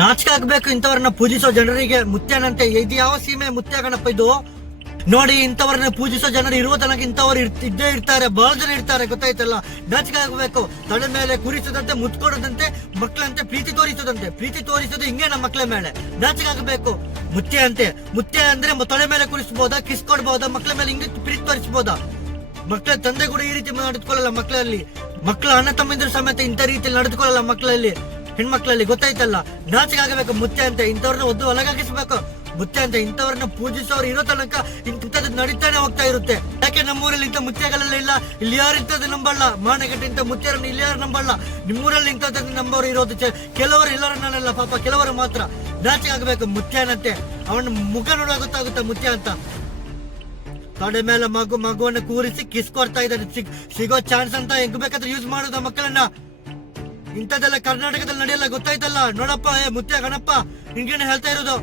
ನಾಚಿಕೆ ಆಗ್ಬೇಕು ಇಂಥವ್ರನ್ನ ಪೂಜಿಸೋ ಜನರಿಗೆ. ಮುತ್ಯನಂತೆ ಇದು ಯಾವ ಸೀಮೆ ಮುತ್ಯ ಗಣಪ ಇದು? ನೋಡಿ, ಇಂಥವ್ರನ್ನ ಪೂಜಿಸೋ ಜನರು ಇರುವ ತನಕ ಇಂಥವ್ರು ಇದ್ದೇ ಇರ್ತಾರೆ, ಬಹಳ ಜನ ಇರ್ತಾರೆ, ಗೊತ್ತಾಯ್ತಲ್ಲ. ನಾಚಿಕೆ ಆಗ್ಬೇಕು. ತಲೆ ಮೇಲೆ ಕುರಿಸದಂತೆ, ಮುತ್ಕೊಡದಂತೆ, ಮಕ್ಕಳಂತೆ ಪ್ರೀತಿ ತೋರಿಸದಂತೆ. ಪ್ರೀತಿ ತೋರಿಸೋದು ಹಿಂಗೆ ನಮ್ಮ ಮಕ್ಕಳ ಮೇಲೆ. ನಾಚಿಕೆ ಆಗ್ಬೇಕು. ಮುತ್ಯ ಅಂತೆ. ಮುತ್ಯ ಅಂದ್ರೆ ತಲೆ ಮೇಲೆ ಕುರಿಸಬಹುದಾ, ಕಿಸ್ ಕೊಡ್ಬಹುದಾ, ಮಕ್ಕಳ ಮೇಲೆ ಹಿಂಗೆ ಪ್ರೀತಿ ತೋರಿಸಬಹುದಾ? ಮಕ್ಕಳ ತಂದೆ ಕೂಡ ಈ ರೀತಿ ನಡೆದುಕೊಳ್ಳಲ್ಲ. ಮಕ್ಕಳಲ್ಲಿ ಮಕ್ಕಳ ಅಣ್ಣ ತಮ್ಮಿಂದ್ರ ಸಮೇತ ಇಂಥ ರೀತಿಯಲ್ಲಿ ನಡೆದುಕೊಳ್ಳಲ್ಲ ಮಕ್ಕಳಲ್ಲಿ, ಹೆಣ್ಮಕ್ಳಲ್ಲಿ, ಗೊತ್ತಾಯ್ತಲ್ಲ. ನಾಚಿಕೆ ಆಗಬೇಕು. ಮುತ್ಯ ಅಂತೆ ಇಂಥವ್ರನ್ನ ಒದ್ದು ಹೊಲಗಾಗಿಸ್ಬೇಕು. ಮುತ್ಯ ಅಂತ ಇಂಥವ್ರನ್ನ ಪೂಜಿಸೋರು ಇರೋ ತನಕ ಇಂಥದ್ದು ನಡೀತಾನೆ ಹೋಗ್ತಾ ಇರುತ್ತೆ. ಯಾಕೆ ನಮ್ಮೂರಲ್ಲಿ ಇಂಥ ಮುತ್ಯಗಳೆಲ್ಲ ಇಲ್ಲ? ಇಲ್ಲಿ ಯಾರು ಇಂಥದ್ದು ನಂಬಲ್ಲ. ಮಾನಗಟ್ಟೆ ಇಂಥ ಮುತ್ಯರನ್ನ ಇಲ್ಲಿ ಯಾರು ನಂಬಲ್ಲ. ನಿಮ್ಮೂರಲ್ಲಿ ಇಂಥದ್ದು ನಂಬೋರು ಇರೋದು ಕೆಲವರು, ಎಲ್ಲರನ್ನಲ್ಲ ಪಾಪ, ಕೆಲವರು ಮಾತ್ರ. ನಾಚಿಕೆ ಆಗಬೇಕು. ಮುತ್ಯನಂತೆ ಅವನ ಮುಖ ನೋಡುವ ಗೊತ್ತಾಗುತ್ತೆ ಮುತ್ಯ ಅಂತ. ತೊಡೆ ಮೇಲೆ ಮಗುವನ್ನ ಕೂರಿಸಿ ಕಿಸ್ ಕೊಡ್ತಾ ಇದ್ದಾರೆ. ಸಿಗೋ ಚಾನ್ಸ್ ಅಂತ ಹೆಂಗ್ ಬೇಕಾದ್ರೆ ಯೂಸ್ ಮಾಡೋದ ಮಕ್ಕಳನ್ನ. ಇಂಥದ್ದೆಲ್ಲ ಕರ್ನಾಟಕದಲ್ಲಿ ನಡೆಯಲ್ಲ, ಗೊತ್ತಾಯ್ತಲ್ಲ. ನೋಡಪ್ಪ, ಮುತ್ಯ ಗಣಪ ನಿನ್ಗೇನೆ ಹೇಳ್ತಾ ಇರೋದು.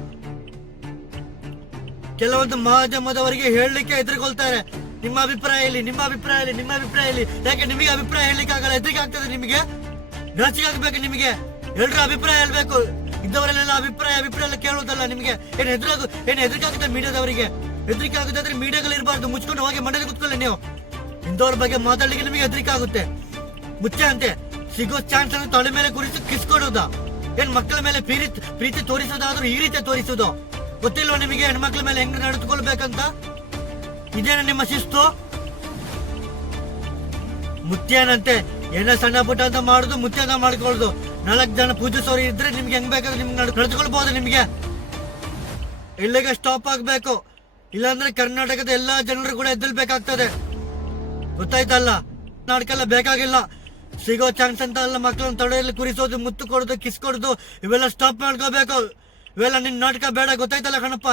ಕೆಲವೊಂದು ಮಾಧ್ಯಮದವರಿಗೆ ಹೇಳಲಿಕ್ಕೆ ಎದುರುಕೊಳ್ತಾರೆ. ನಿಮ್ಮ ಅಭಿಪ್ರಾಯ ಇಲ್ಲಿ, ನಿಮ್ಮ ಅಭಿಪ್ರಾಯ ಇಲ್ಲಿ, ನಿಮ್ಮ ಅಭಿಪ್ರಾಯ ಇಲ್ಲಿ. ಯಾಕೆ ನಿಮಗೆ ಅಭಿಪ್ರಾಯ ಹೇಳಲಿಕ್ಕೆ ಆಗಲ್ಲ? ಎದುರಿಗೆ ಆಗ್ತದೆ ನಿಮಗೆ? ನಾಚಿಕೆ ಆಗ್ಬೇಕು ನಿಮಗೆ. ಎಲ್ರ ಅಭಿಪ್ರಾಯ ಹೇಳ್ಬೇಕು. ಇದ್ದವರೆಲ್ಲ ಅಭಿಪ್ರಾಯ ಎಲ್ಲ ಕೇಳುವುದಲ್ಲ ನಿಮಗೆ. ಏನ್ ಎದುರಿಗಾಗುತ್ತೆ ಮೀಡಿಯಾದವರಿಗೆ? ಹೆದರಿಕೆ ಆಗುತ್ತೆ. ಮೀಡಿಯಾಗಳು ಇರಬಾರ್ದು, ಮುಚ್ಕೊಂಡು ಹೋಗಿ ಮನೇಲಿ ಕುತ್ಕೊಳ್ಳಿ ನೀವು. ಇಂಥವ್ರ ಬಗ್ಗೆ ಮಾತಾಡ್ಲಿಕ್ಕೆ ನಿಮಗೆ ಹೆದರಿಕೆ ಆಗುತ್ತೆ. ಮುಚ್ಚೆ ಅಂತೆ ಸಿಗೋ ಚಾನ್ಸ್ ಅನ್ನು ತೊಳೆ ಮೇಲೆ ಕುರಿತು ಕಿಸ್ ಕೊಡೋದ? ಏನ್ ಮಕ್ಕಳ ಮೇಲೆ ಪ್ರೀತಿ ತೋರಿಸೋದಾದ್ರೂ ಈ ರೀತಿ ತೋರಿಸೋದು? ಗೊತ್ತಿಲ್ವಾ ನಿಮಗೆ ಹೆಣ್ಮಕ್ಳ ಮೇಲೆ ಹೆಂಗ್ ನಡೆದುಕೊಳ್ಬೇಕಂತ? ಇದೇನ ನಿಮ್ಮ ಶಿಸ್ತು? ಮುತ್ಯನಂತೆ ಏನೋ ಸಣ್ಣ ಪುಟ್ಟ ಅಂತ ಮಾಡುದು, ಮುತ್ಯನ ಮಾಡ್ಕೊಳ್ಳೋದು. 4 ಜನ ಪೂಜಿಸೋರು ಇದ್ರೆ ನಿಮ್ಗೆ ಹೆಂಗ್ ಬೇಕಾದ್ರೆ ನಿಮ್ಗೆ ನಡೆದುಕೊಳ್ಬಹುದು. ನಿಮ್ಗೆ ಇಲ್ಲಿಗೆ ಸ್ಟಾಪ್ ಆಗ್ಬೇಕು. ಇಲ್ಲಾಂದ್ರೆ ಕರ್ನಾಟಕದ ಎಲ್ಲಾ ಜನರು ಕೂಡ ಎದ್ದಲ್ಬೇಕಾಗ್ತದೆ, ಗೊತ್ತಾಯ್ತಲ್ಲ. ನಾಟಕೆಲ್ಲ ಬೇಕಾಗಿಲ್ಲ. ಸಿಗೋ ಚಾನ್ಸ್ ಅಂತ ಅಲ್ಲ ಮಕ್ಕಳನ್ನ ತೊಡೆಯಲ್ಲಿ ಕುರಿಸೋದು, ಮುತ್ತು ಕೊಡೋದು, ಕಿಸ್ ಕೊಡೋದು, ಇವೆಲ್ಲ ಸ್ಟಾಪ್ ಮಾಡ್ಕೋಬೇಕು. ಇವೆಲ್ಲ ನಿನ್ ನಾಟಕ ಬೇಡ, ಗೊತ್ತಾಯ್ತಲ್ಲ ಕಣಪ್ಪ.